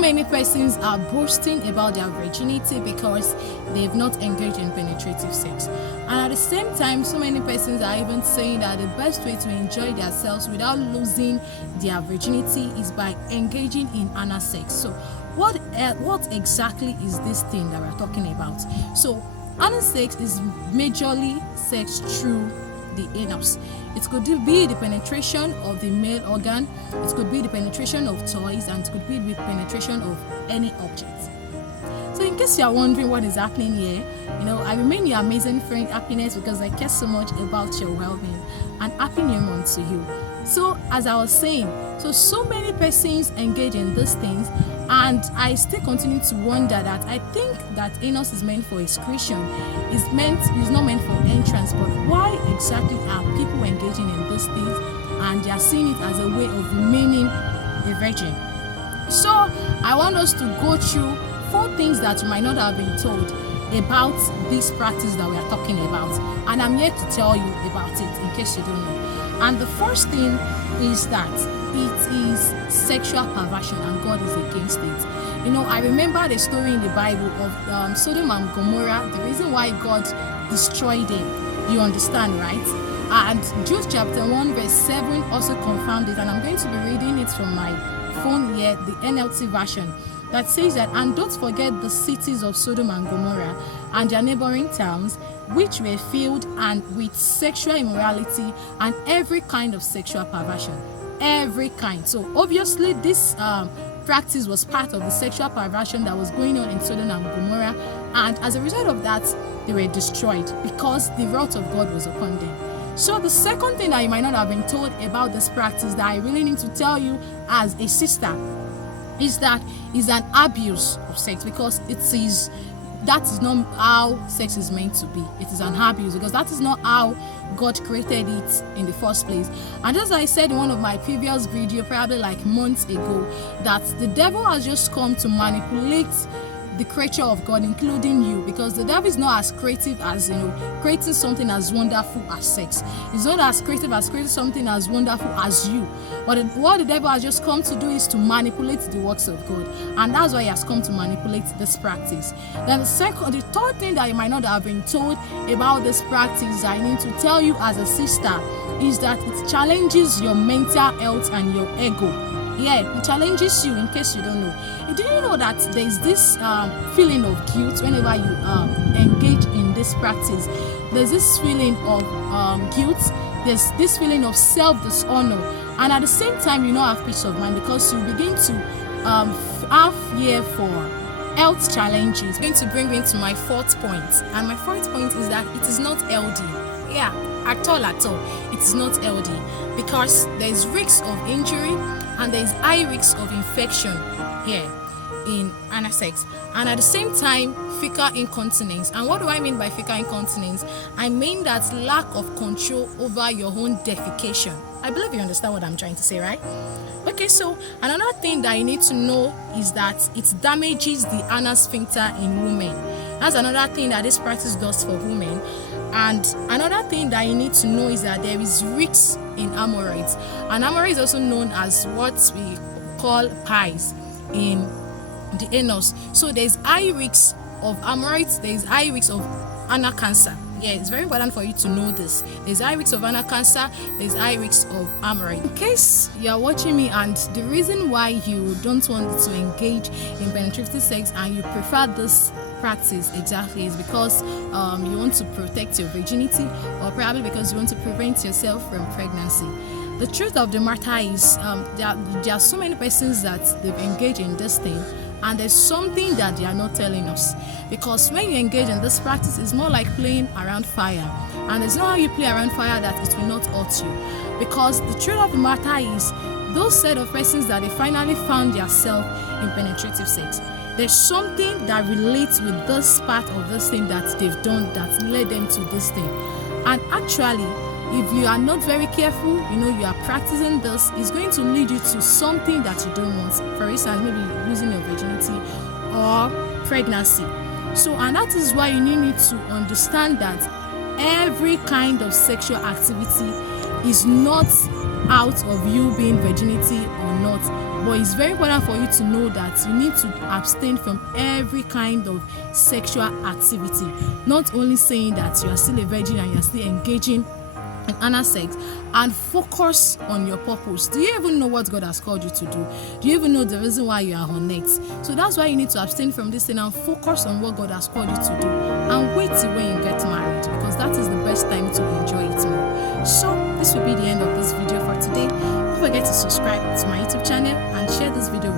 many persons are boasting about their virginity because they've not engaged in penetrative sex. And at the same time, so many persons are even saying that the best way to enjoy themselves without losing their virginity is by engaging in anal sex. So what exactly is this thing that we're talking about? So anal sex is majorly sex through the anus. It could be the penetration of the male organ, it could be the penetration of toys, and it could be the penetration of any object. So in case you are wondering what is happening here, I remain your amazing friend Happiness, because I care so much about your well-being, and happy new month to you. So as I was saying, so many persons engage in these things, and I still continue to wonder that I think that anus is meant for excretion, is not meant for entrance. But why exactly are people engaging in these things and they are seeing it as a way of remaining a virgin? So I want us to go through 4 things that you might not have been told about this practice that we are talking about, and I'm here to tell you about it in case you don't know. And the first thing is that it is sexual perversion, and God is against it. I remember the story in the Bible of Sodom and Gomorrah, the reason why God destroyed them. You understand, right? And Jude chapter 1 verse 7 also confirmed it, and I'm going to be reading it from my phone here, the NLT version, that says that, and don't forget the cities of Sodom and Gomorrah and their neighboring towns, which were filled and with sexual immorality and every kind of sexual perversion. Every kind. So obviously this practice was part of the sexual perversion that was going on in Sodom and Gomorrah, and as a result of that, they were destroyed because the wrath of God was upon them. So the second thing that you might not have been told about this practice that I really need to tell you as a sister is that it's an abuse of sex, because that is not how sex is meant to be. It is an abuse, because that is not how God created it in the first place. And as I said in one of my previous videos, probably like months ago, that the devil has just come to manipulate the creature of God, including you, because the devil is not as creative as creating something as wonderful as sex. He's not as creative as creating something as wonderful as you. But what the devil has just come to do is to manipulate the works of God, and that's why he has come to manipulate this practice. Then the third thing that you might not have been told about this practice, I need to tell you as a sister, is that it challenges your mental health and your ego. Yeah, it challenges you, in case you don't know. Did you know that there's this feeling of guilt whenever you engage in this practice? There's this feeling of guilt, there's this feeling of self-dishonor, and at the same time you don't have peace of mind, because you begin to have fear for health challenges. It's going to bring me to my 4th point, and my 4th point is that it is not healthy. Yeah, at all, it is not healthy, because there is risk of injury and there is high risk of infection here in anal sex, and at the same time fecal incontinence. And what do I mean by fecal incontinence? I mean that lack of control over your own defecation. I believe you understand what I'm trying to say, right? Okay, so another thing that you need to know is that it damages the anal sphincter in women. That's another thing that this practice does for women. And another thing that you need to know is that there is risk in hemorrhoids, and hemorrhoids is also known as what we call pies in the anus. So there's high risk of hemorrhoids, there's high risk of anal cancer. Yeah, it's very important for you to know this. There's high risk of anal cancer, there's high risk of hemorrhoid. In case you're watching me and the reason why you don't want to engage in penetrative sex and you prefer this practice exactly is because you want to protect your virginity, or probably because you want to prevent yourself from pregnancy. The truth of the matter is there are so many persons that they've engaged in this thing, and there's something that they are not telling us, because when you engage in this practice, it's more like playing around fire, and it's not how you play around fire that it will not hurt you, because the truth of the matter is those set of persons that they finally found themselves in penetrative sex, there's something that relates with this part of this thing that they've done that led them to this thing. And actually, if you are not very careful, you are practicing this, it's going to lead you to something that you don't want. For instance, maybe losing your virginity or pregnancy. So, and that is why you need to understand that every kind of sexual activity is not out of you being virginity or not, but it's very important for you to know that you need to abstain from every kind of sexual activity. Not only saying that you are still a virgin and you're still engaging in anal sex, and focus on your purpose. Do you even know what God has called you to do? Do you even know the reason why you are on it? So that's why you need to abstain from this thing and focus on what God has called you to do, and wait till when you get married, because that is the best time to enjoy it more. So this will be the end of this video for today. Don't forget to subscribe to my YouTube channel and share this video